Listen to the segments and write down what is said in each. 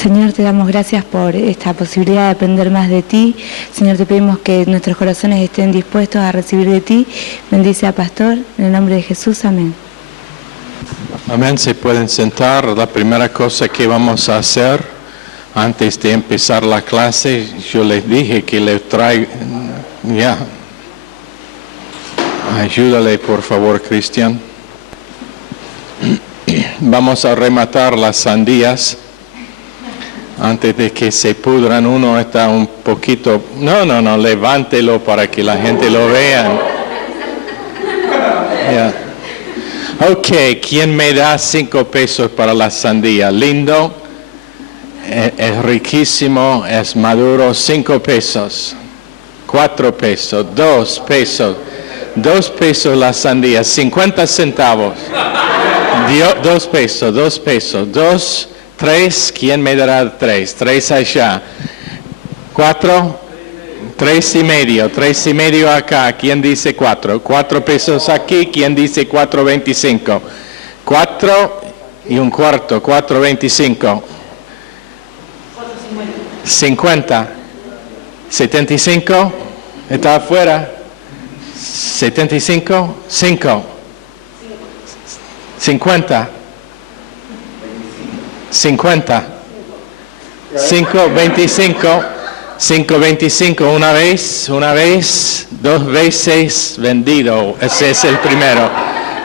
Señor, te damos gracias por esta posibilidad de aprender más de ti. Señor, te pedimos que nuestros corazones estén dispuestos a recibir de ti. Bendice a Pastor, en el nombre de Jesús. Amén. Amén. Se pueden sentar. La primera cosa que vamos a hacer antes de empezar la clase, yo les dije que les traigo... Ya. Ayúdale, por favor, Cristian. Vamos a rematar las sandías. Antes de que se pudran, uno está un poquito... No, levántelo para que la gente lo vea. Yeah. Ok, ¿quién me da 5 pesos para la sandía? Lindo, es riquísimo, es maduro. 5 pesos, 4 pesos, 2 pesos. 2 pesos la sandía, 50 centavos. 2 pesos, 2 pesos, 2... 3, ¿quién me dará 3? 3 allá. 4, 3 y medio acá. ¿Quién dice 4? 4 pesos aquí. ¿Quién dice 4.25? 4 y un cuarto. 4.25. 50. 75. ¿Está afuera? 75. 5. 50. 50, 5.25, 5.25, una vez, 2 veces vendido. Ese es el primero.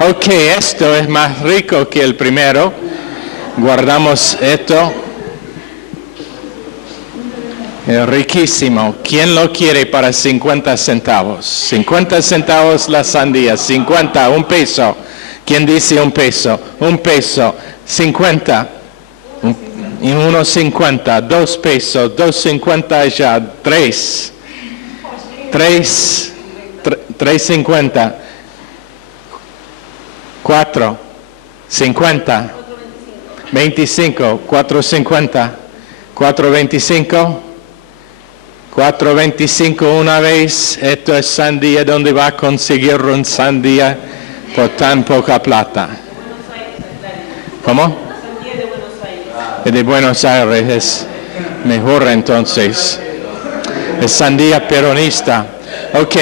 Ok, esto es más rico que el primero. Guardamos esto. Es riquísimo. ¿Quién lo quiere para 50 centavos? 50 centavos la sandía. 50, 1 peso. ¿Quién dice 1 peso? 1 peso. 50. Y 1.50, 2 pesos, 2.50 allá, 3.50, 4, 50, 25, 4.50, 4.25, 4.25 una vez. Esto es sandía. ¿Dónde va a conseguir un sandía por tan poca plata? ¿Cómo? De Buenos Aires es mejor entonces. Es sandía peronista. Ok,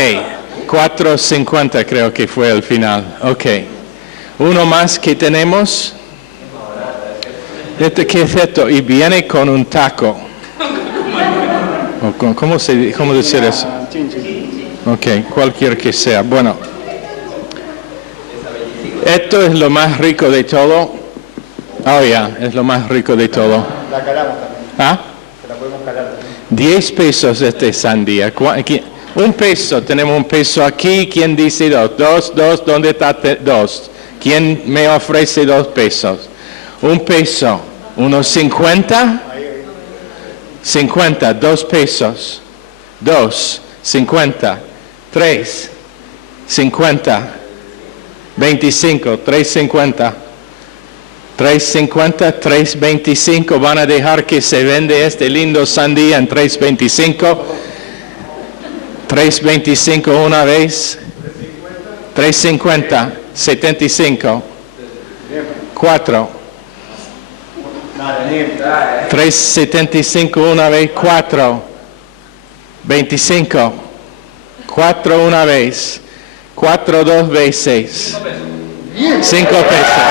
4.50 creo que fue el final. Ok. Uno más que tenemos. ¿Qué es esto? Y viene con un taco. ¿Cómo decir eso? Ok, cualquier que sea. Bueno. Esto es lo más rico de todo. Oh, ya, es lo más rico de todo. La calamos también. ¿Ah? Se la podemos calar también. 10 pesos este sandía. 1 peso, tenemos 1 peso aquí. ¿Quién dice 2? 2, ¿dónde está 2? ¿Quién me ofrece 2 pesos? 1 peso, 1.50. 50, 2 pesos. 2, 50, 3, 50, 25, 3.50. 3.50, 3.25, van a dejar que se vende este lindo sandía en 3.25. 3.25 una vez. 3.50, 75. 4. 3.75 una vez, 4. 25. 4 una vez. 4 2 veces. 5 pesos.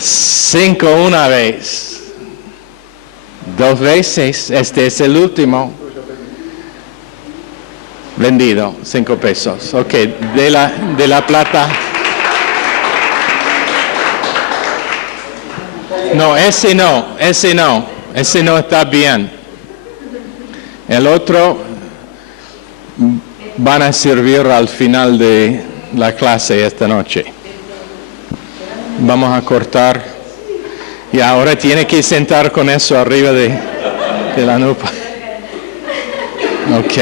5 una vez, 2 veces, este es el último, vendido, 5 pesos, ok, de la plata, no, ese no está bien, el otro van a servir al final de la clase esta noche. Vamos a cortar. Y ahora tiene que sentar con eso arriba de la nuca. Ok.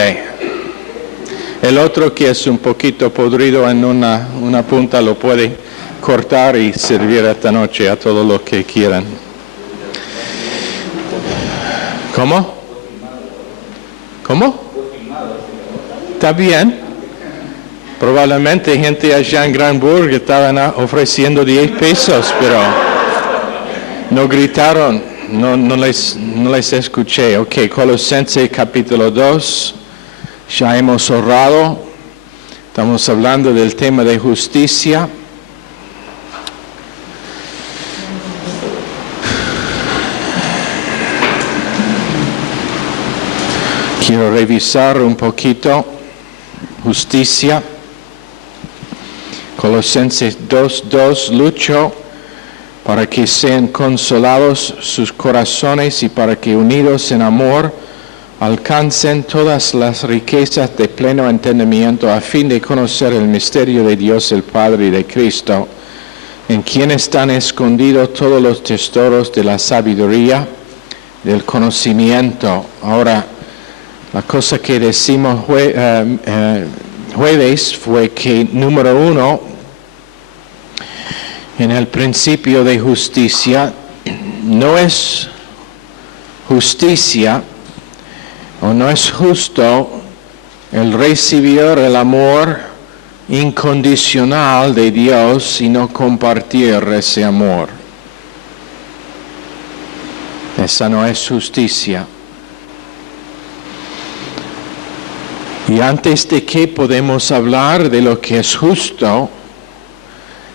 El otro que es un poquito podrido en una punta lo puede cortar y servir esta noche a todos los que quieran. ¿Cómo? ¿Está bien? Probablemente gente allá en Granburg estaban ofreciendo 10 pesos, pero No gritaron, no les escuché. Ok, Colosenses capítulo 2, ya hemos orado, estamos hablando del tema de justicia. Quiero revisar un poquito justicia. Colosenses 2:2, lucho para que sean consolados sus corazones y para que unidos en amor alcancen todas las riquezas de pleno entendimiento a fin de conocer el misterio de Dios el Padre y de Cristo, en quien están escondidos todos los tesoros de la sabiduría, del conocimiento. Ahora, la cosa que decimos jueves fue que, número 1, en el principio de justicia, no es justicia o no es justo el recibir el amor incondicional de Dios y no compartir ese amor. Esa no es justicia. Y antes de que podemos hablar de lo que es justo,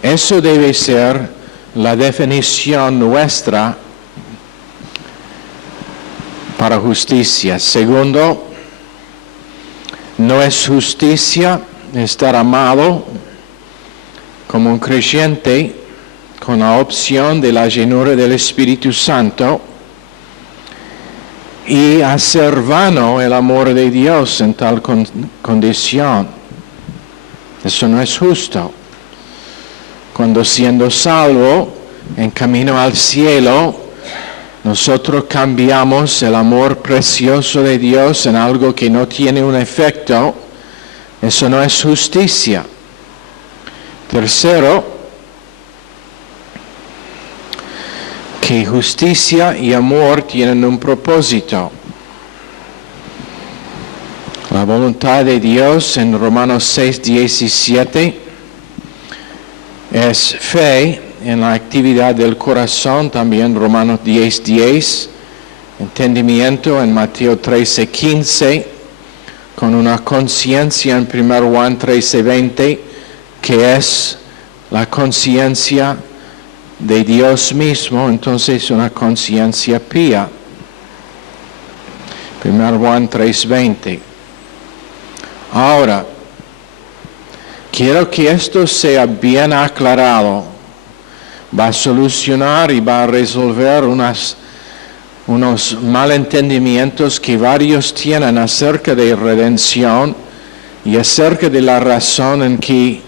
eso debe ser la definición nuestra para justicia. Segundo, no es justicia estar amado como un creyente con la opción de la llenura del Espíritu Santo y hacer vano el amor de Dios en tal condición. Eso no es justo. Cuando siendo salvo, en camino al cielo, nosotros cambiamos el amor precioso de Dios en algo que no tiene un efecto, eso no es justicia. Tercero, que justicia y amor tienen un propósito. La voluntad de Dios en Romanos 6:17 es fe en la actividad del corazón, también Romanos 10:10, entendimiento en Mateo 13:15, con una conciencia en 1 Juan 13:20, que es la conciencia de Dios mismo, entonces una conciencia pía. 1 Juan 3:20. Ahora, quiero que esto sea bien aclarado. Va a solucionar y va a resolver unos malentendimientos que varios tienen acerca de redención y acerca de la razón en que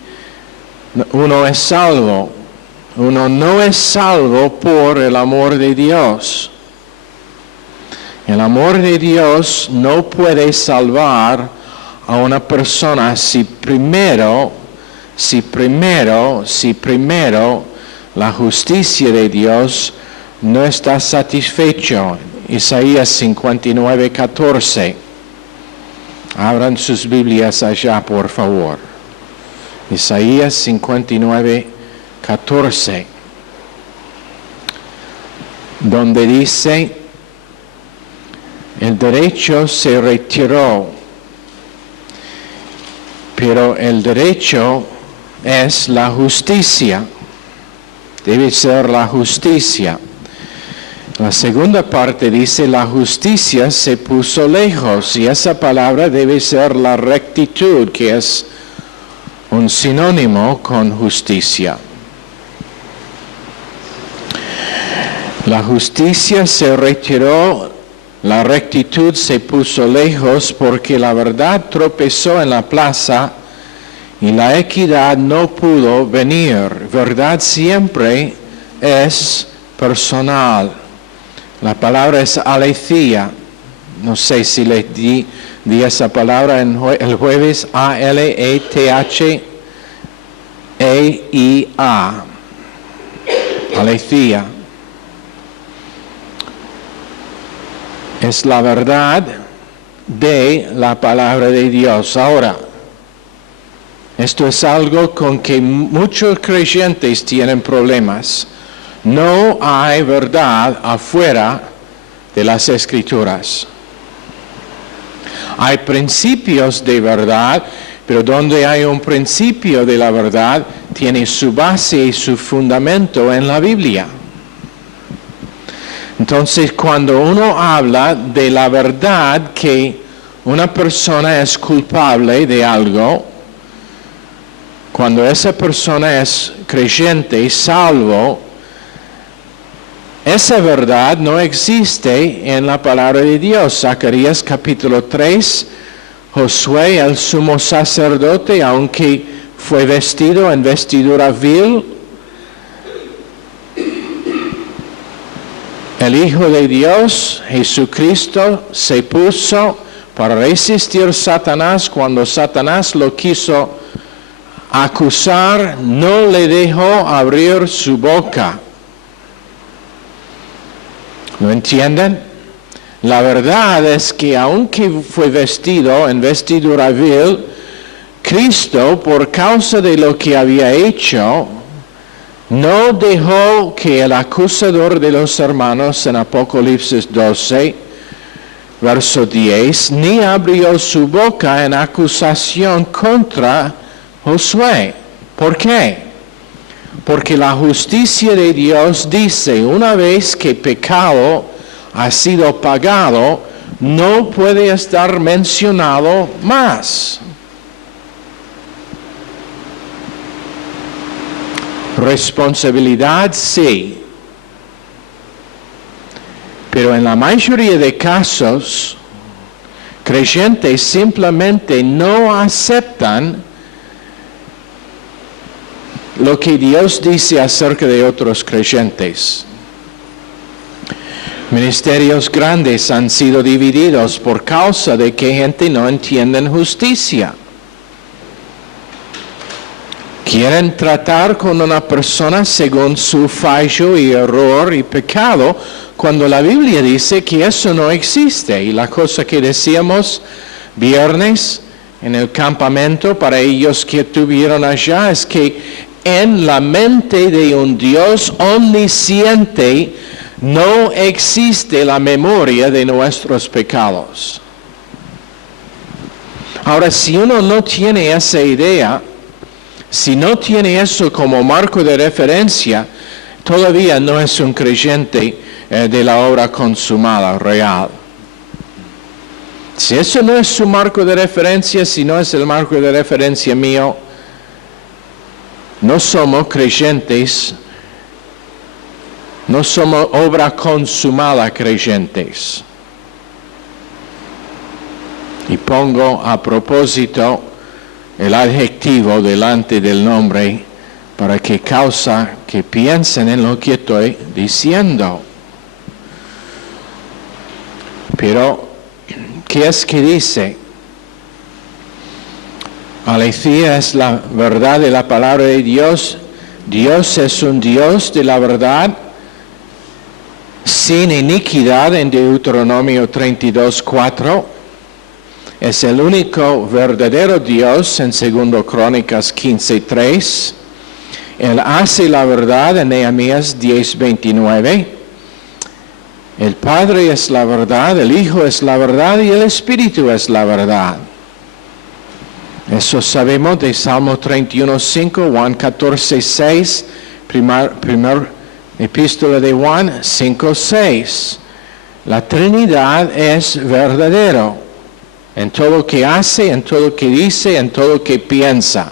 uno es salvo. Uno no es salvo por el amor de Dios. El amor de Dios no puede salvar a una persona si primero la justicia de Dios no está satisfecho. Isaías 59:14. Abran sus Biblias allá, por favor. Isaías 59:14. Donde dice, el derecho se retiró, pero el derecho es la justicia. Debe ser la justicia. La segunda parte dice, la justicia se puso lejos, y esa palabra debe ser la rectitud, que es un sinónimo con justicia. La justicia se retiró, la rectitud se puso lejos, porque la verdad tropezó en la plaza y la equidad no pudo venir. Verdad siempre es personal. La palabra es aletheia. No sé si les di esa palabra el jueves. A-L-E-T-H-E-I-A. Aletheia. Es la verdad de la palabra de Dios. Ahora, esto es algo con que muchos creyentes tienen problemas. No hay verdad afuera de las Escrituras. Hay principios de verdad, pero donde hay un principio de la verdad, tiene su base y su fundamento en la Biblia. Entonces, cuando uno habla de la verdad que una persona es culpable de algo, cuando esa persona es creyente, salvo, esa verdad no existe en la palabra de Dios. Zacarías capítulo 3, Josué, el sumo sacerdote, aunque fue vestido en vestidura vil, el Hijo de Dios, Jesucristo, se puso para resistir a Satanás. Cuando Satanás lo quiso acusar, no le dejó abrir su boca. ¿Lo entienden? La verdad es que aunque fue vestido en vestidura vil, Cristo, por causa de lo que había hecho, no dejó que el acusador de los hermanos en Apocalipsis 12, verso 10, ni abrió su boca en acusación contra Josué. ¿Por qué? Porque la justicia de Dios dice, una vez que pecado ha sido pagado, no puede estar mencionado más. Responsabilidad sí, pero en la mayoría de casos, creyentes simplemente no aceptan lo que Dios dice acerca de otros creyentes. Ministerios grandes han sido divididos por causa de que gente no entiende justicia. Quieren tratar con una persona según su fallo y error y pecado, cuando la Biblia dice que eso no existe. Y la cosa que decíamos viernes en el campamento para ellos que estuvieron allá es que en la mente de un Dios omnisciente no existe la memoria de nuestros pecados. Ahora, si uno no tiene esa idea, si no tiene eso como marco de referencia, todavía no es un creyente de la obra consumada, real. Si eso no es su marco de referencia, si no es el marco de referencia mío, no somos creyentes, no somos obra consumada creyentes. Y pongo a propósito el adjetivo delante del nombre para que causa que piensen en lo que estoy diciendo. Pero, ¿qué es que dice? Aleluya, es la verdad de la palabra de Dios. Dios es un Dios de la verdad, sin iniquidad en Deuteronomio 32:4. Es el único verdadero Dios en 2 Crónicas 15:3. Él hace la verdad en Nehemías 10:29. El Padre es la verdad, el Hijo es la verdad y el Espíritu es la verdad. Eso sabemos de Salmo 31:5, Juan 14:6, primer epístola de Juan 5:6. La Trinidad es verdadero en todo lo que hace, en todo lo que dice, en todo lo que piensa.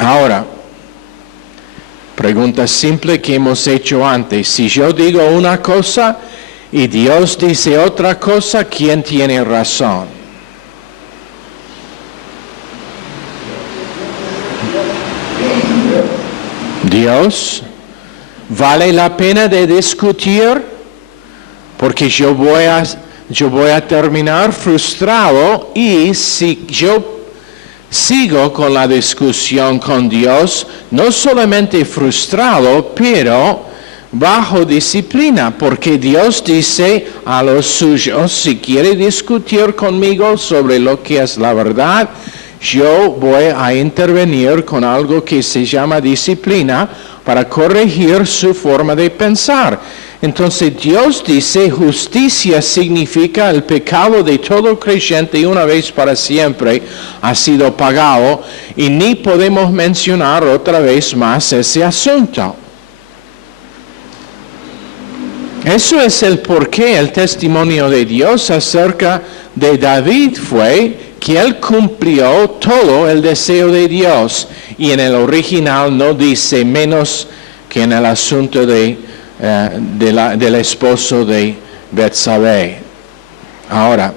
Ahora, pregunta simple que hemos hecho antes. Si yo digo una cosa y Dios dice otra cosa, ¿quién tiene razón? Dios. ¿Vale la pena de discutir? Porque yo voy a terminar frustrado, y si yo sigo con la discusión con Dios, no solamente frustrado, pero bajo disciplina, porque Dios dice a los suyos, si quiere discutir conmigo sobre lo que es la verdad, yo voy a intervenir con algo que se llama disciplina para corregir su forma de pensar. Entonces Dios dice, justicia significa el pecado de todo creyente una vez para siempre ha sido pagado y ni podemos mencionar otra vez más ese asunto. Eso es el porqué el testimonio de Dios acerca de David fue que él cumplió todo el deseo de Dios y en el original no dice menos que en el asunto del esposo de Betsabé. Ahora,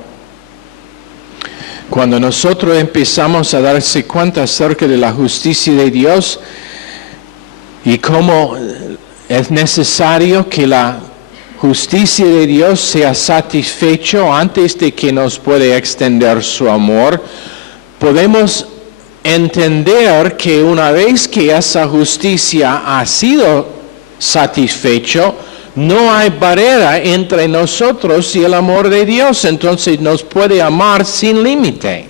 cuando nosotros empezamos a darse cuenta acerca de la justicia de Dios y cómo es necesario que la justicia de Dios sea satisfecho antes de que nos pueda extender su amor, podemos entender que una vez que esa justicia ha sido satisfecho, no hay barrera entre nosotros y el amor de Dios, entonces nos puede amar sin límite,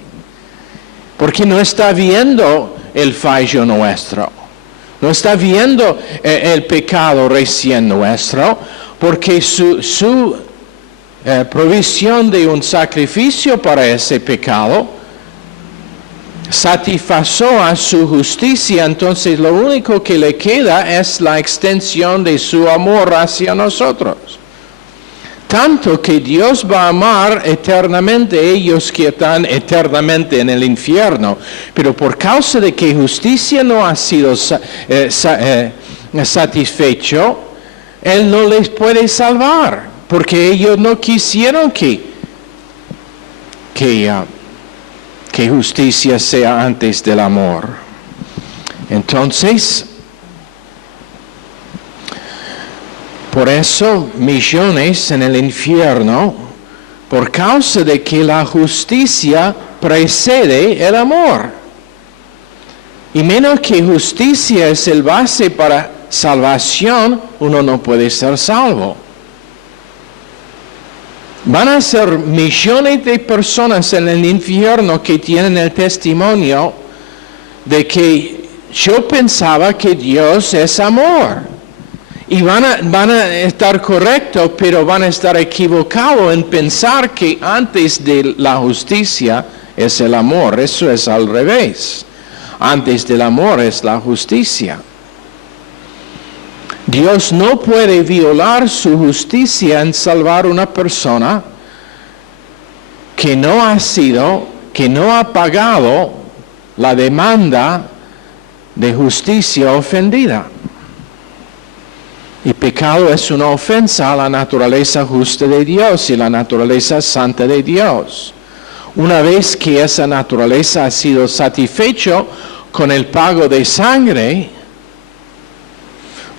porque no está viendo el fallo nuestro, no está viendo el pecado recién nuestro, porque su provisión de un sacrificio para ese pecado satisfació a su justicia, entonces lo único que le queda es la extensión de su amor hacia nosotros. Tanto que Dios va a amar eternamente a ellos que están eternamente en el infierno, pero por causa de que justicia no ha sido satisfecho, Él no les puede salvar, porque ellos no quisieron que justicia sea antes del amor. Entonces, por eso millones en el infierno, por causa de que la justicia precede el amor. Y menos que justicia es el base para salvación, uno no puede ser salvo. Van a ser millones de personas en el infierno que tienen el testimonio de que yo pensaba que Dios es amor. Y van a estar correctos, pero van a estar equivocados en pensar que antes de la justicia es el amor. Eso es al revés. Antes del amor es la justicia. Dios no puede violar su justicia en salvar a una persona que no ha pagado la demanda de justicia ofendida. Y pecado es una ofensa a la naturaleza justa de Dios y la naturaleza santa de Dios. Una vez que esa naturaleza ha sido satisfecha con el pago de sangre,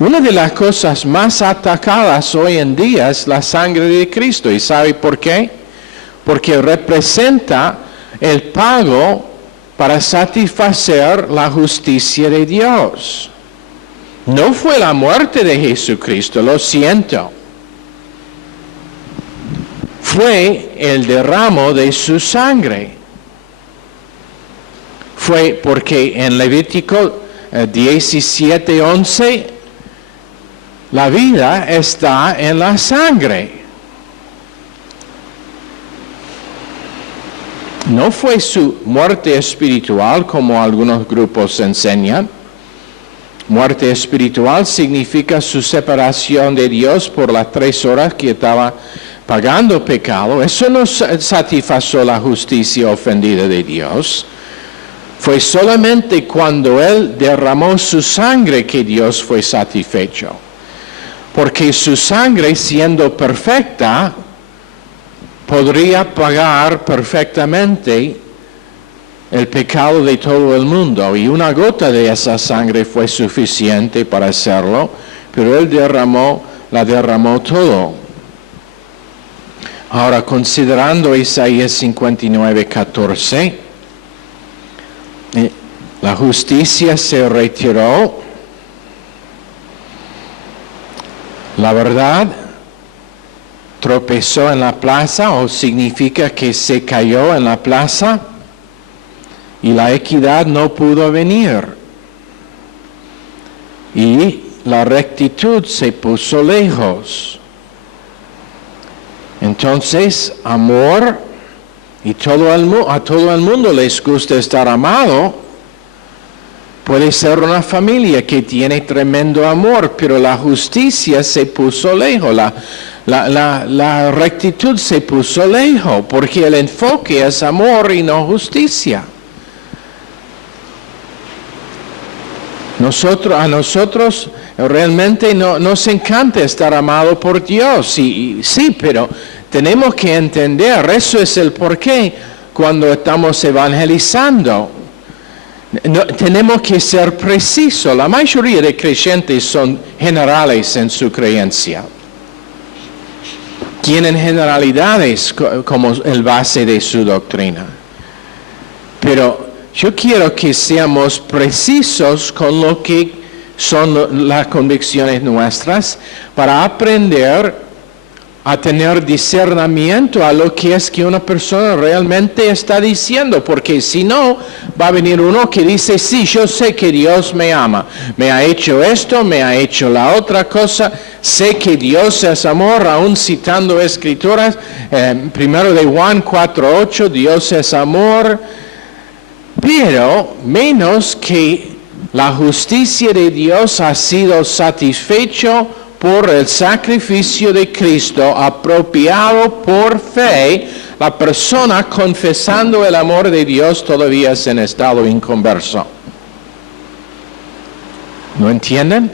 una de las cosas más atacadas hoy en día es la sangre de Cristo. ¿Y sabe por qué? Porque representa el pago para satisfacer la justicia de Dios. No fue la muerte de Jesucristo, lo siento. Fue el derramo de su sangre. Fue porque en Levítico 17:11, la vida está en la sangre. No fue su muerte espiritual como algunos grupos enseñan. Muerte espiritual significa su separación de Dios por las 3 horas que estaba pagando pecado. Eso no satisfació la justicia ofendida de Dios. Fue solamente cuando Él derramó su sangre que Dios fue satisfecho. Porque su sangre, siendo perfecta, podría pagar perfectamente el pecado de todo el mundo. Y una gota de esa sangre fue suficiente para hacerlo, pero Él la derramó todo. Ahora, considerando Isaías 59:14, la justicia se retiró, la verdad tropezó en la plaza, o significa que se cayó en la plaza, y la equidad no pudo venir. Y la rectitud se puso lejos. Entonces, amor, y a todo el mundo les gusta estar amado, puede ser una familia que tiene tremendo amor, pero la justicia se puso lejos, la rectitud se puso lejos, porque el enfoque es amor y no justicia. A nosotros realmente nos encanta estar amado por Dios, y sí, pero tenemos que entender, eso es el porqué cuando estamos evangelizando. Tenemos que ser precisos. La mayoría de creyentes son generales en su creencia. Tienen generalidades como el base de su doctrina. Pero yo quiero que seamos precisos con lo que son las convicciones nuestras para aprender a tener discernimiento a lo que es que una persona realmente está diciendo, porque si no, va a venir uno que dice, sí, yo sé que Dios me ama, me ha hecho esto, me ha hecho la otra cosa, sé que Dios es amor, aún citando escrituras, primero de Juan 4:8, Dios es amor, pero menos que la justicia de Dios ha sido satisfecho por el sacrificio de Cristo, apropiado por fe, la persona confesando el amor de Dios todavía es en estado inconverso. ¿No entienden?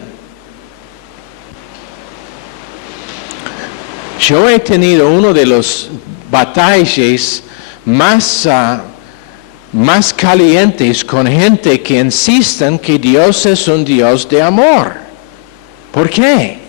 Yo he tenido uno de los batallas más calientes con gente que insisten que Dios es un Dios de amor. ¿Por qué?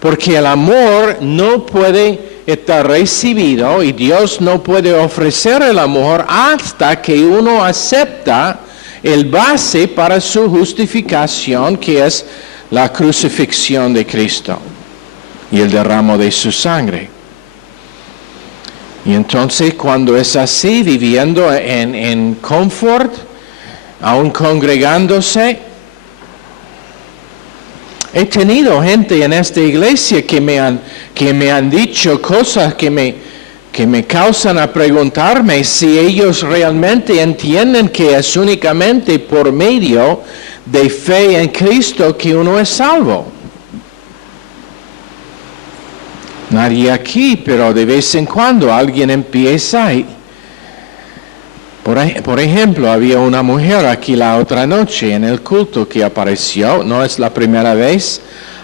Porque el amor no puede estar recibido y Dios no puede ofrecer el amor hasta que uno acepta el base para su justificación, que es la crucifixión de Cristo y el derramo de su sangre. Y entonces cuando es así, viviendo en confort, aún congregándose, he tenido gente en esta iglesia que me han dicho cosas que me causan a preguntarme si ellos realmente entienden que es únicamente por medio de fe en Cristo que uno es salvo. Nadie aquí, pero de vez en cuando alguien empieza y... Por ejemplo, había una mujer aquí la otra noche en el culto que apareció, no es la primera vez,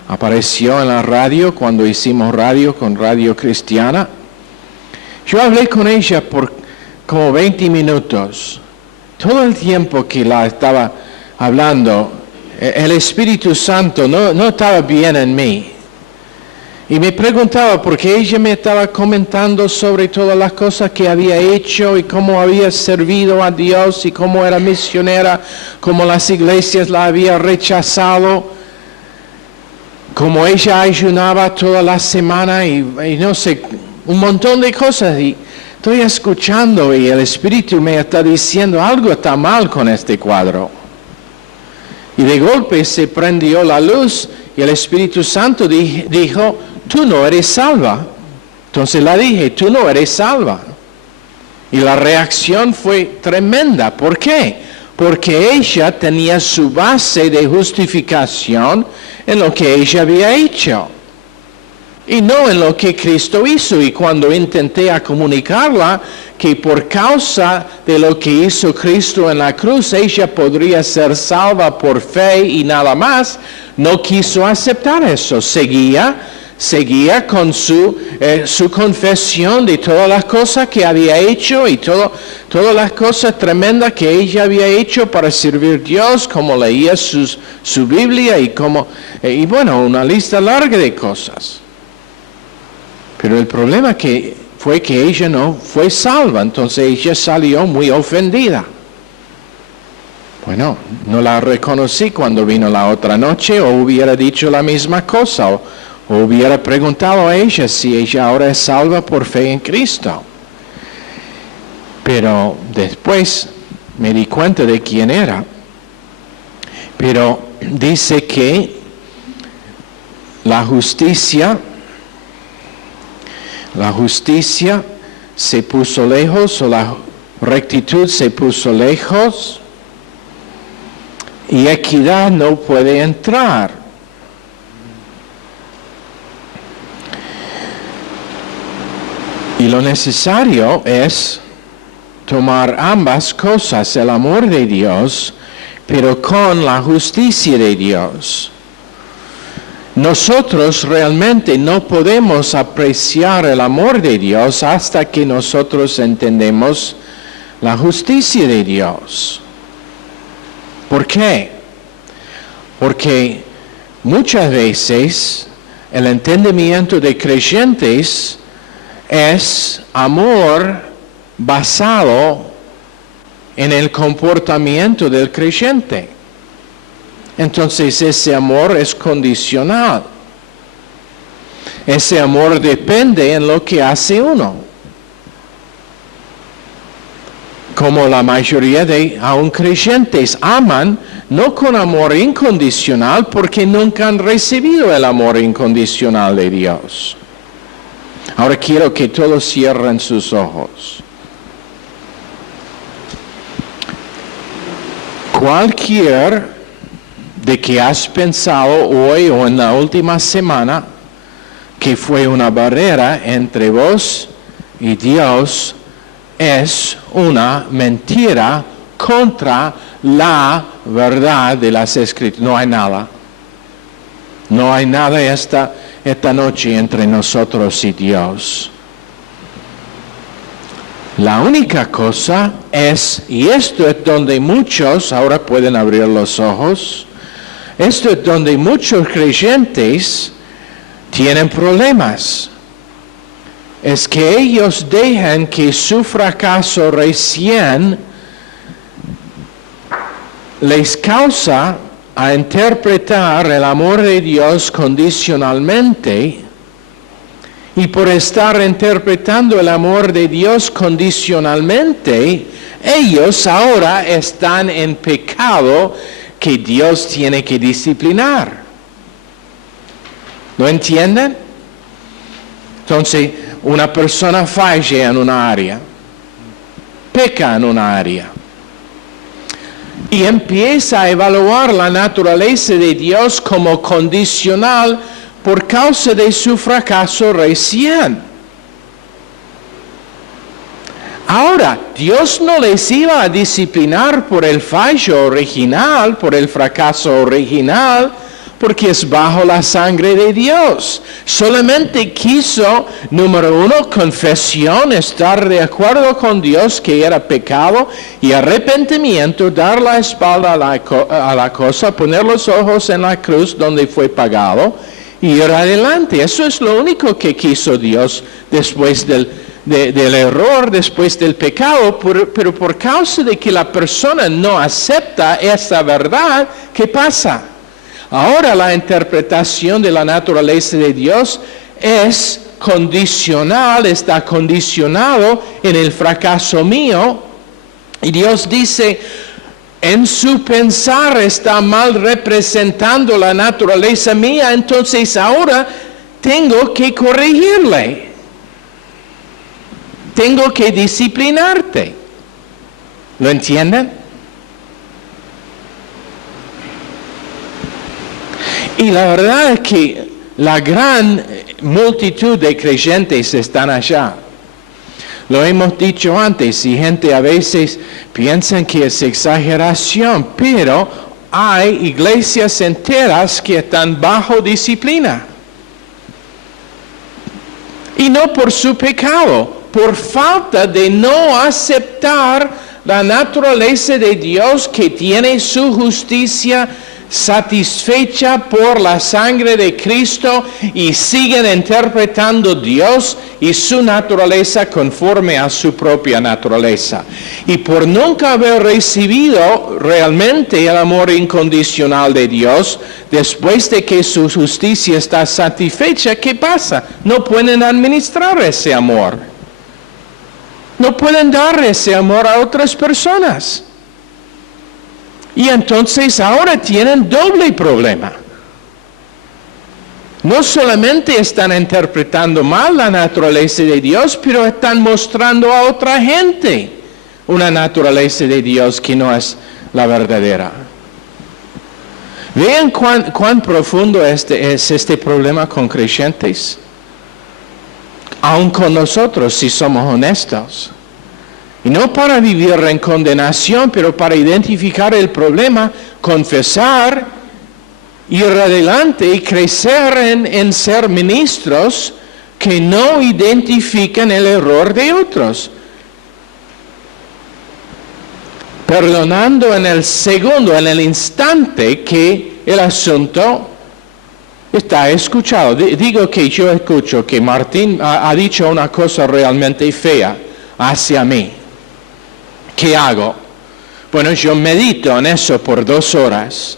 apareció en la radio cuando hicimos radio con Radio Cristiana. Yo hablé con ella por como 20 minutos. Todo el tiempo que la estaba hablando, el Espíritu Santo no estaba bien en mí. Y me preguntaba, porque ella me estaba comentando sobre todas las cosas que había hecho y cómo había servido a Dios y cómo era misionera, cómo las iglesias la habían rechazado, cómo ella ayunaba toda la semana y no sé, un montón de cosas. Y estoy escuchando y el Espíritu me está diciendo, algo está mal con este cuadro. Y de golpe se prendió la luz y el Espíritu Santo dijo, tú no eres salva. Entonces la dije, tú no eres salva. Y la reacción fue tremenda. ¿Por qué? Porque ella tenía su base de justificación en lo que ella había hecho. Y no en lo que Cristo hizo. Y cuando intenté a comunicarla que por causa de lo que hizo Cristo en la cruz, ella podría ser salva por fe y nada más, no quiso aceptar eso. Seguía con su confesión de todas las cosas que había hecho y todas las cosas tremendas que ella había hecho para servir a Dios, como leía su Biblia y bueno, una lista larga de cosas. Pero el problema fue que ella no fue salva, entonces ella salió muy ofendida. Bueno, no la reconocí cuando vino la otra noche, o hubiera dicho la misma cosa, o hubiera preguntado a ella si ella ahora es salva por fe en Cristo. Pero después me di cuenta de quién era. Pero dice que la justicia se puso lejos, o la rectitud se puso lejos, y equidad no puede entrar. Y lo necesario es tomar ambas cosas, el amor de Dios, pero con la justicia de Dios. Nosotros realmente no podemos apreciar el amor de Dios hasta que nosotros entendemos la justicia de Dios. ¿Por qué? Porque muchas veces el entendimiento de creyentes es amor basado en el comportamiento del creyente. Entonces ese amor es condicional. Ese amor depende en lo que hace uno. Como la mayoría de aún creyentes aman, no con amor incondicional, porque nunca han recibido el amor incondicional de Dios. Ahora quiero que todos cierren sus ojos. Cualquier de que has pensado hoy o en la última semana que fue una barrera entre vos y Dios es una mentira contra la verdad de las Escrituras. No hay nada. No hay nada esta noche entre nosotros y Dios. La única cosa es, y esto es donde muchos ahora pueden abrir los ojos, esto es donde muchos creyentes tienen problemas. Es que ellos dejan que su fracaso recién les causa a interpretar el amor de Dios condicionalmente, y por estar interpretando el amor de Dios condicionalmente, ellos ahora están en pecado que Dios tiene que disciplinar. ¿Lo entienden? Entonces, una persona falla en una área, peca en una área, y empieza a evaluar la naturaleza de Dios como condicional por causa de su fracaso recién. Ahora, Dios no les iba a disciplinar por el fallo original, por el fracaso original, porque es bajo la sangre de Dios. Solamente quiso, número uno, confesión, estar de acuerdo con Dios que era pecado, y arrepentimiento, dar la espalda a la cosa, poner los ojos en la cruz donde fue pagado, y ir adelante. Eso es lo único que quiso Dios después del error, después del pecado, pero por causa de que la persona no acepta esa verdad, ¿qué pasa? Ahora la interpretación de la naturaleza de Dios es condicional, está condicionado en el fracaso mío, y Dios dice, en su pensar está mal representando la naturaleza mía, entonces ahora tengo que corregirle. Tengo que disciplinarte. ¿Lo entienden? Y la verdad es que la gran multitud de creyentes están allá. Lo hemos dicho antes, y gente a veces piensa que es exageración, pero hay iglesias enteras que están bajo disciplina. Y no por su pecado, por falta de no aceptar la naturaleza de Dios que tiene su justicia satisfecha por la sangre de Cristo, y siguen interpretando Dios y su naturaleza conforme a su propia naturaleza. Y por nunca haber recibido realmente el amor incondicional de Dios, después de que su justicia está satisfecha, ¿qué pasa? No pueden administrar ese amor. No pueden dar ese amor a otras personas. Y entonces ahora tienen doble problema. No solamente están interpretando mal la naturaleza de Dios, pero están mostrando a otra gente una naturaleza de Dios que no es la verdadera. Vean cuán profundo es este problema con creyentes. Aún con nosotros, si somos honestos. Y no para vivir en condenación, pero para identificar el problema, confesar, ir adelante y crecer en ser ministros que no identifican el error de otros. Perdonando en el segundo, en el instante que el asunto está escuchado. Digo que yo escucho que Martín ha dicho una cosa realmente fea hacia mí. ¿Qué hago? Bueno, yo medito en eso por 2 horas.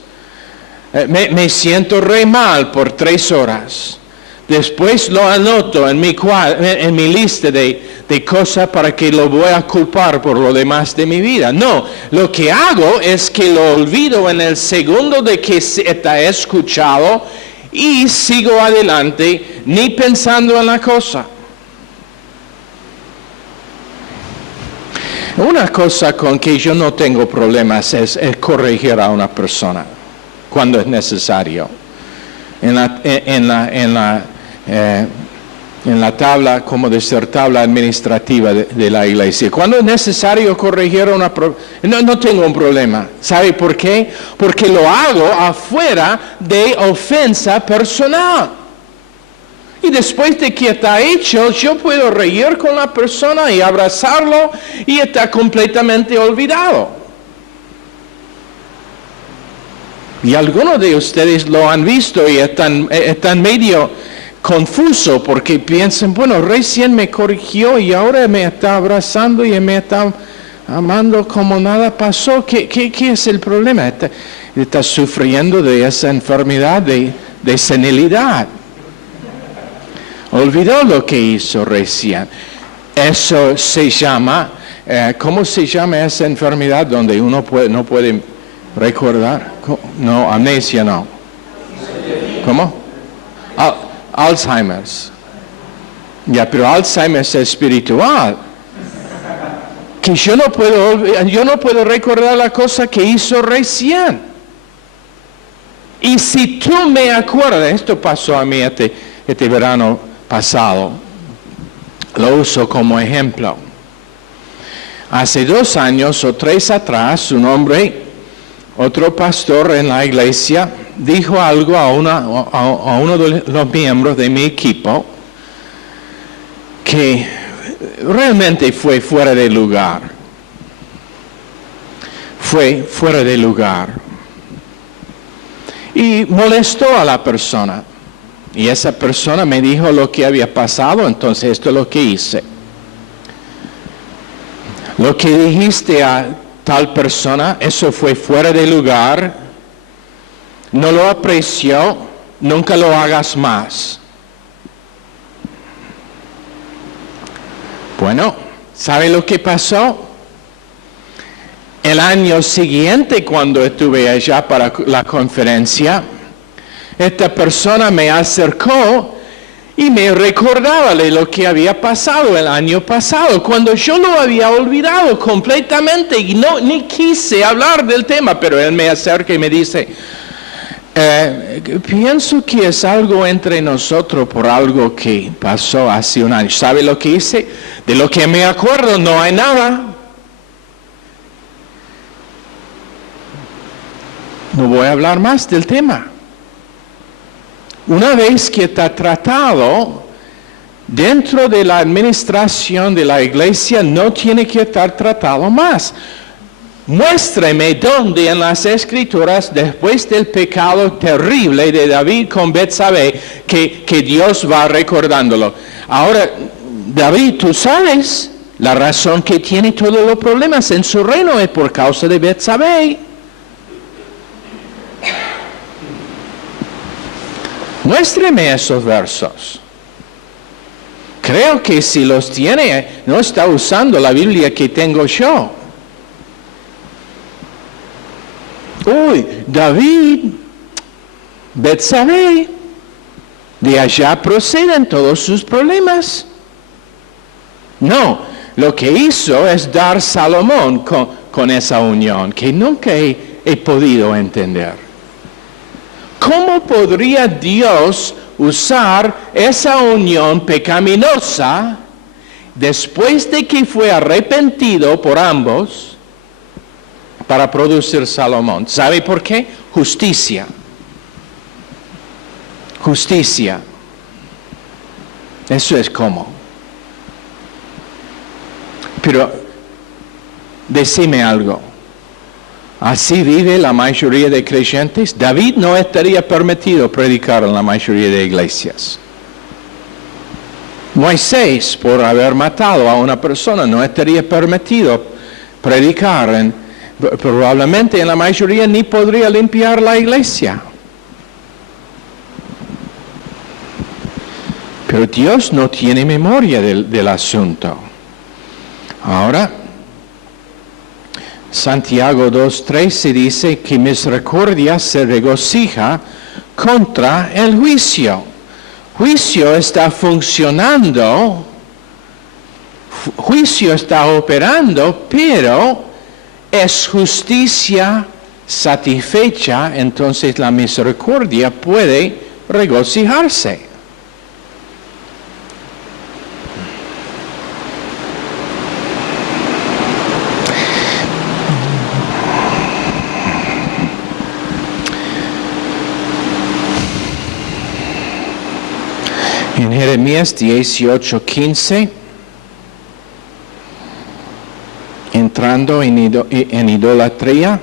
Me siento re mal por 3 horas. Después lo anoto en mi lista de cosas para que lo voy a culpar por lo demás de mi vida. No, lo que hago es que lo olvido en el segundo de que está escuchado y sigo adelante, ni pensando en la cosa. Una cosa con que yo no tengo problemas es corregir a una persona cuando es necesario. En la tabla, como decir, tabla administrativa de la iglesia. Cuando es necesario corregir a una persona, no tengo un problema. ¿Sabe por qué? Porque lo hago afuera de ofensa personal. Y después de que está hecho, yo puedo reír con la persona y abrazarlo y está completamente olvidado. Y algunos de ustedes lo han visto y están medio confuso porque piensan, bueno, recién me corrigió y ahora me está abrazando y me está amando como nada pasó. ¿Qué es el problema? Está sufriendo de esa enfermedad de senilidad. Olvidó lo que hizo recién. Eso se llama, ¿cómo se llama esa enfermedad donde uno no puede recordar? No, amnesia no. ¿Cómo? Alzheimer's. Ya, pero Alzheimer es espiritual. Que yo no puedo recordar la cosa que hizo recién. Y si tú me acuerdas, esto pasó a mí este verano pasado, lo uso como ejemplo. Hace 2 años o 3 atrás, un hombre, otro pastor en la iglesia, dijo algo a uno de los miembros de mi equipo que realmente fue fuera de lugar. Fue fuera de lugar. Y molestó a la persona. Y esa persona me dijo lo que había pasado, entonces esto es lo que hice. Lo que dijiste a tal persona, eso fue fuera de lugar, no lo apreció, nunca lo hagas más. Bueno, ¿sabe lo que pasó? El año siguiente, cuando estuve allá para la conferencia, esta persona me acercó y me recordaba de lo que había pasado el año pasado, cuando yo lo había olvidado completamente y ni quise hablar del tema, pero él me acerca y me dice, pienso que es algo entre nosotros por algo que pasó hace un año. ¿Sabe lo que hice? De lo que me acuerdo no hay nada. No voy a hablar más del tema. Una vez que está tratado dentro de la administración de la iglesia, no tiene que estar tratado más. Muéstreme dónde en las Escrituras, después del pecado terrible de David con Betsabé, que Dios va recordándolo. Ahora, David, tú sabes, la razón que tiene todos los problemas en su reino es por causa de Betsabé. Muéstreme esos versos. Creo que si los tiene, no está usando la Biblia que tengo yo. uy, David, Betsabé, de allá proceden todos sus problemas. No, lo que hizo es dar Salomón con esa unión que nunca he podido entender. ¿Cómo podría Dios usar esa unión pecaminosa después de que fue arrepentido por ambos para producir Salomón? ¿Sabe por qué? Justicia. Justicia. Eso es cómo. Pero decime algo. ¿Así vive la mayoría de creyentes? David no estaría permitido predicar en la mayoría de iglesias. Moisés, por haber matado a una persona, no estaría permitido predicar. Probablemente en la mayoría ni podría limpiar la iglesia. Pero Dios no tiene memoria del asunto. Ahora, Santiago 2:13 dice que misericordia se regocija contra el juicio. Juicio está funcionando, juicio está operando, pero es justicia satisfecha, entonces la misericordia puede regocijarse. En Jeremías 18:15, entrando en idolatría,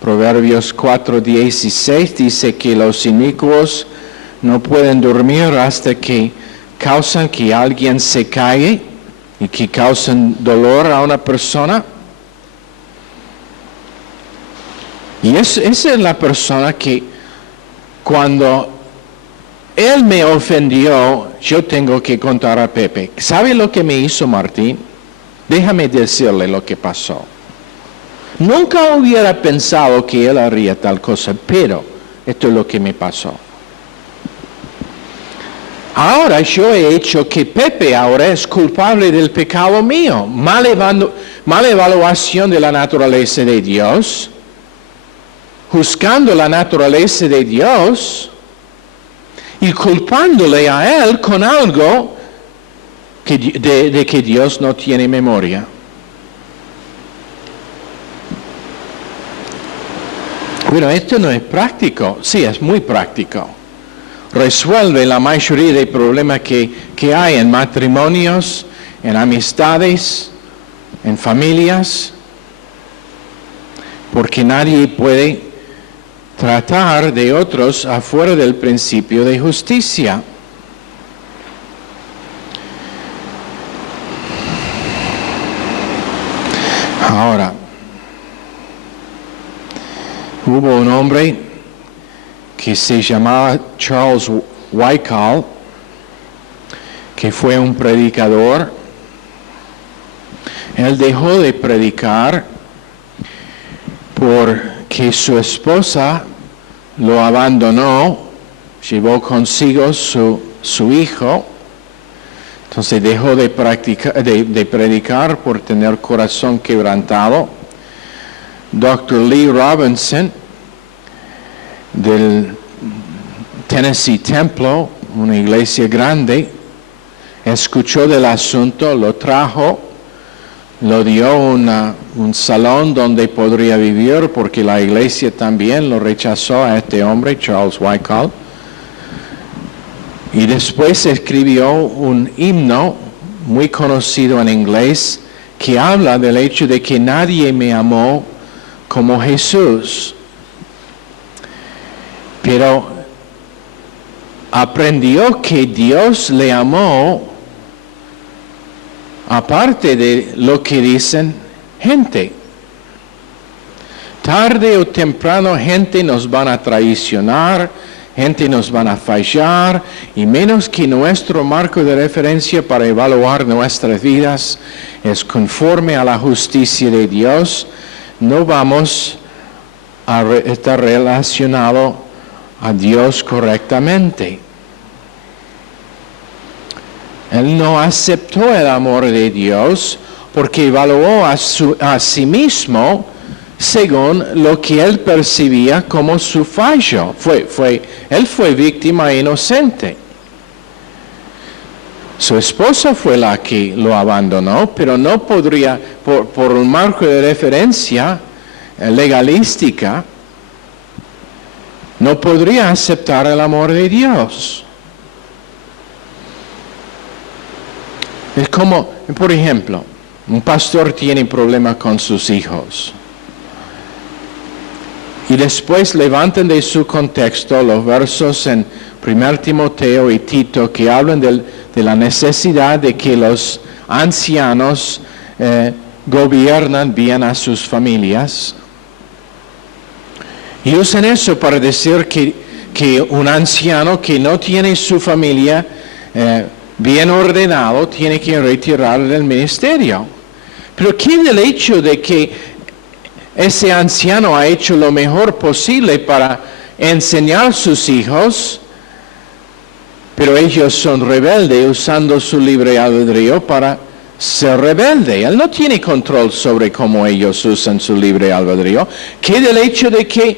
Proverbios 4:16 dice que los inicuos no pueden dormir hasta que causan que alguien se caiga y que causan dolor a una persona. Y esa es la persona que cuando él me ofendió, yo tengo que contar a Pepe. ¿Sabe lo que me hizo Martín? Déjame decirle lo que pasó. Nunca hubiera pensado que él haría tal cosa, pero esto es lo que me pasó. Ahora yo he hecho que Pepe ahora es culpable del pecado mío. Mala evaluación de la naturaleza de Dios. Juzgando la naturaleza de Dios y culpándole a él con algo de que Dios no tiene memoria. Bueno, esto no es práctico. Sí, es muy práctico. Resuelve la mayoría de problemas que hay en matrimonios, en amistades, en familias, porque nadie puede tratar de otros afuera del principio de justicia. Ahora, hubo un hombre que se llamaba Charles Wyckoff, que fue un predicador. Él dejó de predicar porque su esposa lo abandonó, llevó consigo su hijo, entonces dejó de predicar por tener corazón quebrantado. Dr. Lee Robinson, del Tennessee Templo, una iglesia grande, escuchó del asunto, lo trajo, lo dio un salón donde podría vivir, porque la iglesia también lo rechazó a este hombre, Charles Wyckoff. Y después escribió un himno muy conocido en inglés que habla del hecho de que nadie me amó como Jesús. Pero aprendió que Dios le amó aparte de lo que dicen gente. Tarde o temprano gente nos van a traicionar, gente nos van a fallar, y menos que nuestro marco de referencia para evaluar nuestras vidas es conforme a la justicia de Dios, no vamos está relacionado a Dios correctamente. Él no aceptó el amor de Dios porque evaluó a sí mismo según lo que él percibía como su fallo. Él fue víctima inocente. Su esposa fue la que lo abandonó, pero no podría, por un marco de referencia legalística, no podría aceptar el amor de Dios. Es como, por ejemplo, un pastor tiene problemas con sus hijos. Y después levantan de su contexto los versos en 1 Timoteo y Tito que hablan de la necesidad de que los ancianos gobiernan bien a sus familias. Y usan eso para decir que un anciano que no tiene su familia bien ordenado tiene que retirar del ministerio. Pero ¿qué del hecho de que ese anciano ha hecho lo mejor posible para enseñar a sus hijos, pero ellos son rebeldes usando su libre albedrío para ser rebelde? Él no tiene control sobre cómo ellos usan su libre albedrío. ¿Qué del hecho de que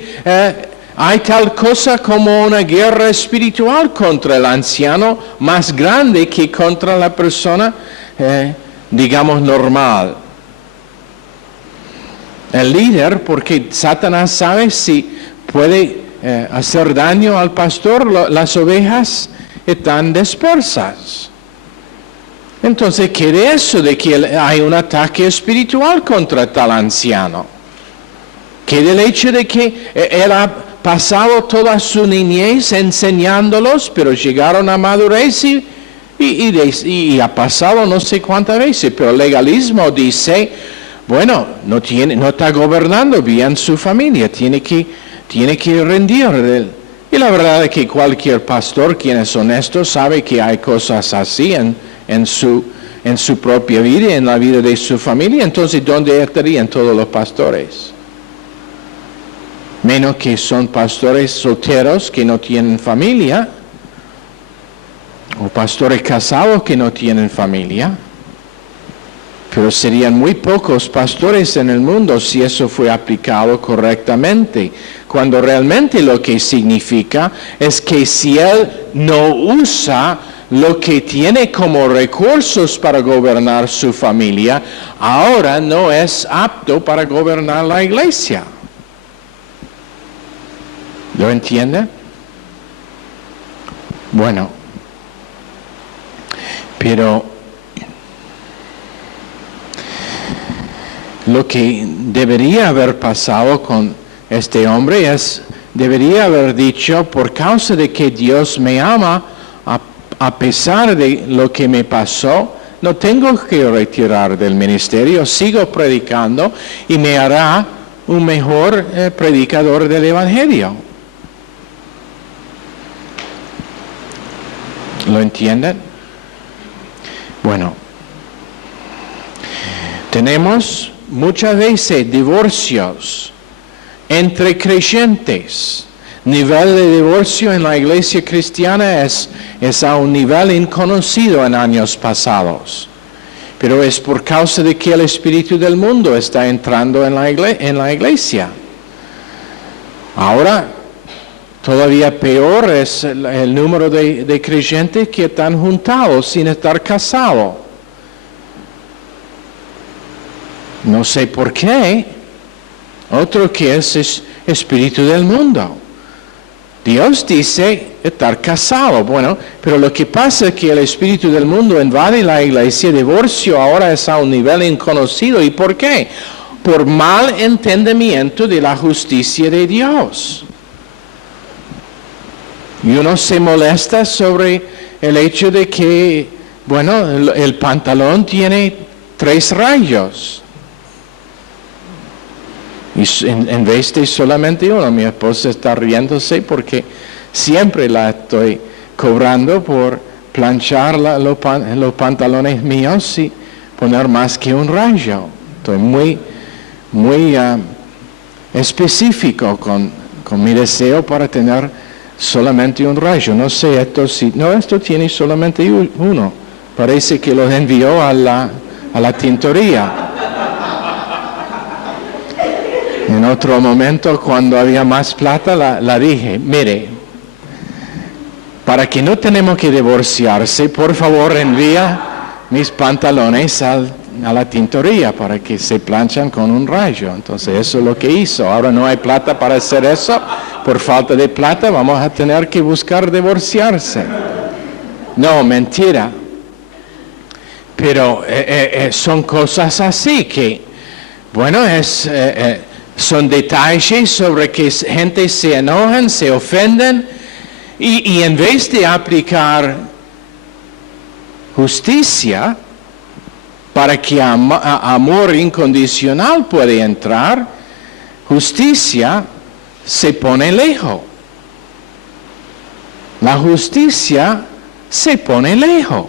hay tal cosa como una guerra espiritual contra el anciano más grande que contra la persona, digamos, normal? El líder, porque Satanás sabe si puede hacer daño al pastor, las ovejas están dispersas. Entonces, ¿qué de eso de que hay un ataque espiritual contra tal anciano? ¿Qué del hecho de que él ha pasado toda su niñez enseñándolos, pero llegaron a madurez y ha pasado no sé cuántas veces, pero el legalismo dice, bueno, no está gobernando bien su familia, tiene que rendir. Y la verdad es que cualquier pastor, quien es honesto, sabe que hay cosas así en su propia vida y en la vida de su familia. Entonces, ¿dónde estarían todos los pastores? Menos que son pastores solteros que no tienen familia, o pastores casados que no tienen familia. Pero serían muy pocos pastores en el mundo si eso fue aplicado correctamente, cuando realmente lo que significa es que si él no usa lo que tiene como recursos para gobernar su familia, ahora no es apto para gobernar la iglesia. ¿Lo entiende? Bueno, pero lo que debería haber pasado con este hombre debería haber dicho, por causa de que Dios me ama, a pesar de lo que me pasó, no tengo que retirar del ministerio, sigo predicando y me hará un mejor predicador del Evangelio. ¿Lo entienden? Bueno, tenemos muchas veces divorcios entre creyentes. Nivel de divorcio en la iglesia cristiana es a un nivel inconocido en años pasados. Pero es por causa de que el espíritu del mundo está entrando en la iglesia. Ahora, todavía peor es el número de creyentes que están juntados sin estar casados. No sé por qué. Otro que es espíritu del mundo. Dios dice estar casado. Bueno, pero lo que pasa es que el espíritu del mundo invade la iglesia. Divorcio ahora es a un nivel inconocido. ¿Y por qué? Por mal entendimiento de la justicia de Dios. Y uno se molesta sobre el hecho de que, bueno, el pantalón tiene 3 rayos. Y en vez de solamente uno, mi esposa está riéndose porque siempre la estoy cobrando por planchar los pantalones míos y poner más que un rayo. Estoy muy específico con mi deseo para tener solamente un rayo. No sé, esto tiene solamente uno. Parece que lo envió a la tintorería. En otro momento, cuando había más plata, la dije, mire, para que no tenemos que divorciarse, por favor envía mis pantalones a la tintorería para que se planchan con un rayo. Entonces eso es lo que hizo. Ahora no hay plata para hacer eso. Por falta de plata vamos a tener que buscar divorciarse. No, mentira. Pero son cosas así que, bueno, son detalles sobre que gente se enojan, se ofenden, y en vez de aplicar justicia para que amor incondicional pueda entrar, justicia se pone lejos. La justicia se pone lejos.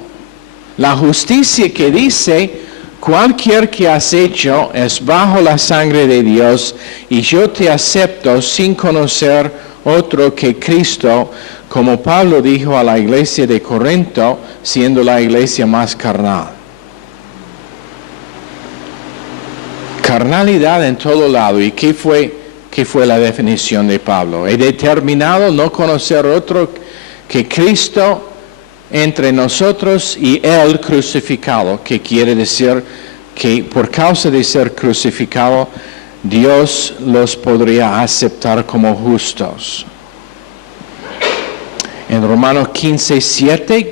La justicia que dice, cualquier que has hecho es bajo la sangre de Dios, y yo te acepto sin conocer otro que Cristo, como Pablo dijo a la iglesia de Corinto, siendo la iglesia más carnal. Carnalidad en todo lado. ¿Y qué fue la definición de Pablo? He determinado no conocer otro que Cristo entre nosotros y Él crucificado, que quiere decir que por causa de ser crucificado, Dios los podría aceptar como justos. En Romanos 15:7,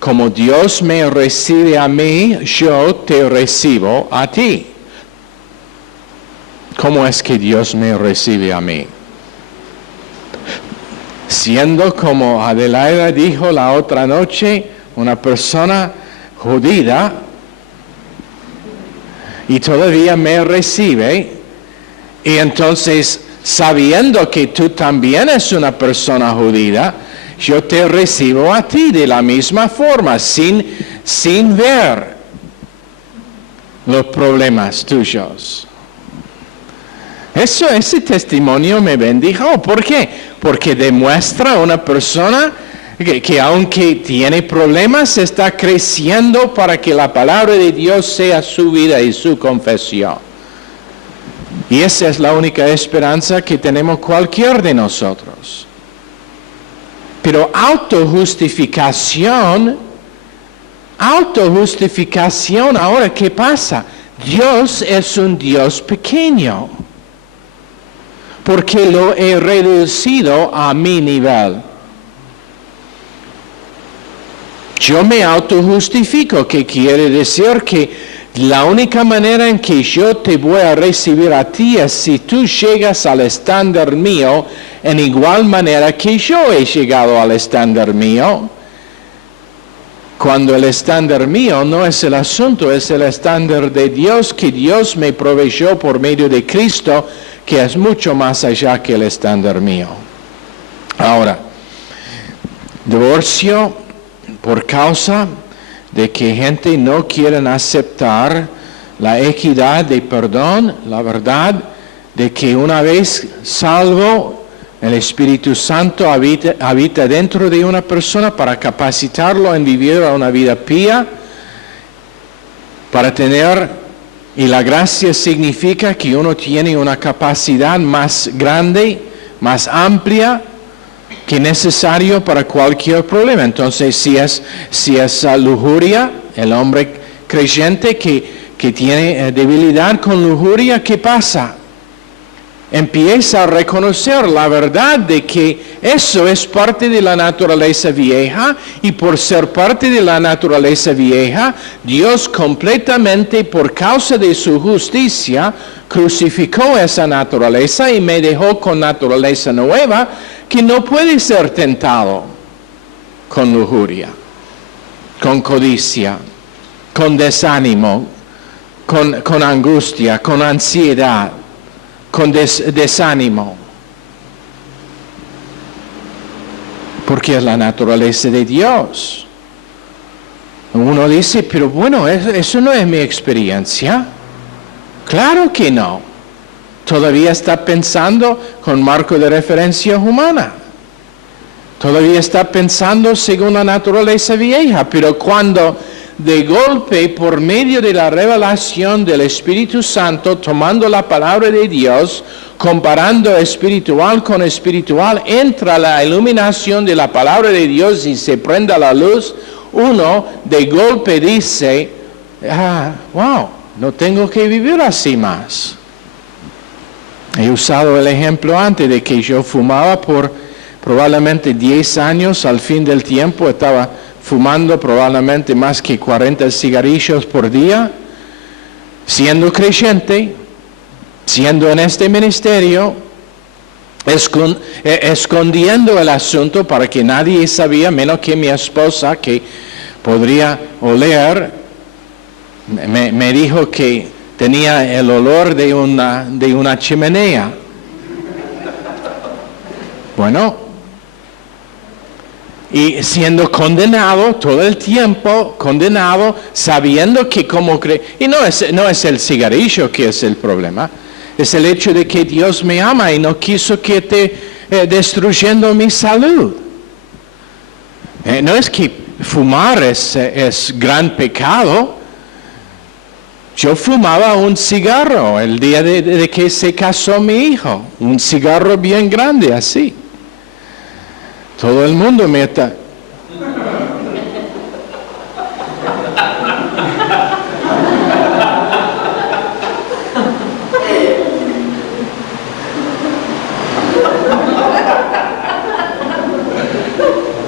como Dios me recibe a mí, yo te recibo a ti. ¿Cómo es que Dios me recibe a mí? Siendo, como Adelaida dijo la otra noche, una persona judía, y todavía me recibe, y entonces, sabiendo que tú también eres una persona judía, yo te recibo a ti de la misma forma, sin ver los problemas tuyos. Ese testimonio me bendijo. ¿Por qué? Porque demuestra a una persona que aunque tiene problemas, está creciendo para que la palabra de Dios sea su vida y su confesión. Y esa es la única esperanza que tenemos cualquier de nosotros. Pero autojustificación, ahora, ¿qué pasa? Dios es un Dios pequeño, porque lo he reducido a mi nivel. Yo me autojustifico, que quiere decir que la única manera en que yo te voy a recibir a ti es si tú llegas al estándar mío en igual manera que yo he llegado al estándar mío. Cuando el estándar mío no es el asunto, es el estándar de Dios, que Dios me proveyó por medio de Cristo, que es mucho más allá que el estándar mío. Ahora, divorcio por causa de que gente no quiere aceptar la equidad de perdón, la verdad de que una vez salvo, el Espíritu Santo habita dentro de una persona para capacitarlo en vivir una vida pía, para tener, y la gracia significa que uno tiene una capacidad más grande, más amplia, que necesario para cualquier problema. Entonces, si es lujuria, el hombre creyente que tiene debilidad con lujuria, ¿qué pasa? Empieza a reconocer la verdad de que eso es parte de la naturaleza vieja, y por ser parte de la naturaleza vieja, Dios completamente, por causa de su justicia, crucificó esa naturaleza y me dejó con naturaleza nueva, que no puede ser tentado con lujuria, con codicia, con desánimo, con angustia, con ansiedad, con desánimo. Porque es la naturaleza de Dios. Uno dice, pero bueno, eso no es mi experiencia. Claro que no. Todavía está pensando con marco de referencia humana. Todavía está pensando según la naturaleza vieja, pero cuando de golpe, por medio de la revelación del Espíritu Santo, tomando la palabra de Dios, comparando espiritual con espiritual, entra la iluminación de la palabra de Dios y se prende la luz, uno de golpe dice, wow, no tengo que vivir así más. He usado el ejemplo antes de que yo fumaba por probablemente 10 años, al fin del tiempo estaba fumando probablemente más que 40 cigarrillos por día, siendo creyente, siendo en este ministerio, escondiendo el asunto para que nadie sabía, menos que mi esposa, que podría oler, me dijo que tenía el olor de una chimenea. Bueno, y siendo condenado todo el tiempo, condenado, sabiendo que y no es el cigarrillo que es el problema, es el hecho de que Dios me ama y no quiso que esté destruyendo mi salud. No es que fumar es gran pecado. Yo fumaba un cigarro el día de que se casó mi hijo, un cigarro bien grande así. Todo el mundo me está...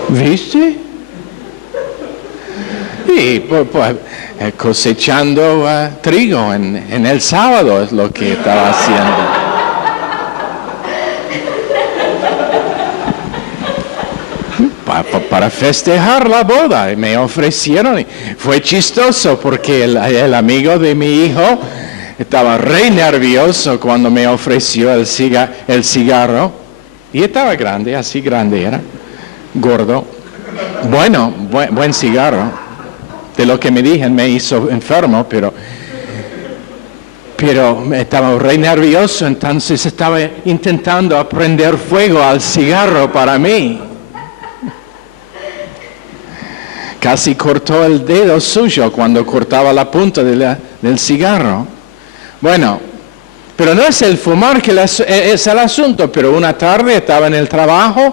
¿Viste? Y pues, cosechando trigo en el sábado es lo que estaba haciendo. Para festejar la boda, me ofrecieron, y fue chistoso porque el amigo de mi hijo estaba re nervioso cuando me ofreció el cigarro, y estaba grande, así grande era, gordo, bueno, buen cigarro, de lo que me dijeron me hizo enfermo, pero estaba re nervioso, entonces estaba intentando prender fuego al cigarro para mí. Casi cortó el dedo suyo cuando cortaba la punta del cigarro. Bueno, pero no es el fumar que es el asunto, pero una tarde estaba en el trabajo,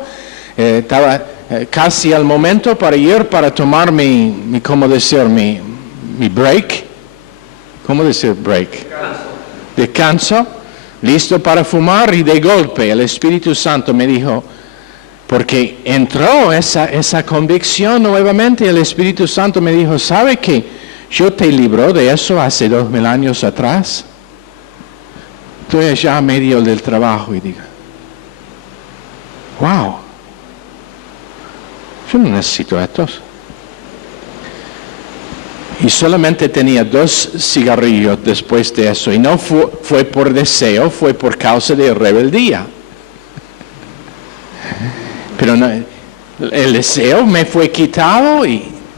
estaba casi al momento para ir para tomar mi break. ¿Cómo decir break? Descanso, listo para fumar, y de golpe el Espíritu Santo me dijo, porque entró esa convicción nuevamente, el Espíritu Santo me dijo, ¿sabe que yo te libró de eso hace 2000 años atrás? Estoy allá a medio del trabajo y digo, wow, yo no necesito estos. Y solamente tenía 2 cigarrillos después de eso, y no fue por deseo, fue por causa de rebeldía. Pero no, el deseo me fue quitado.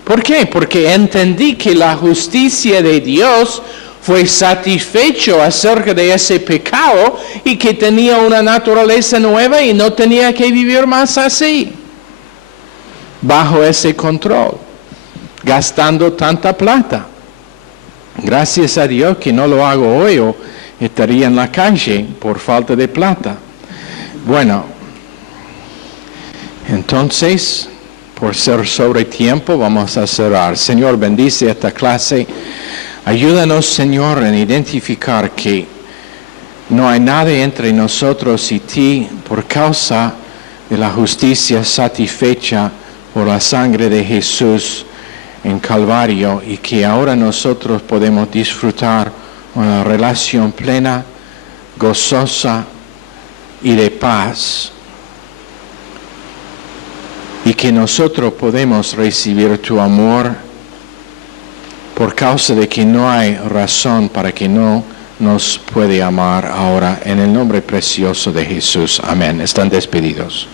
¿Por qué? Porque entendí que la justicia de Dios fue satisfecho acerca de ese pecado y que tenía una naturaleza nueva y no tenía que vivir más así, bajo ese control, gastando tanta plata. Gracias a Dios que no lo hago hoy, o estaría en la calle por falta de plata. Bueno, entonces, por ser sobre tiempo, vamos a cerrar. Señor, bendice esta clase. Ayúdanos, Señor, en identificar que no hay nada entre nosotros y ti por causa de la justicia satisfecha por la sangre de Jesús en Calvario, y que ahora nosotros podemos disfrutar una relación plena, gozosa y de paz. Y que nosotros podemos recibir tu amor por causa de que no hay razón para que no nos puede amar ahora, en el nombre precioso de Jesús. Amén. Están despedidos.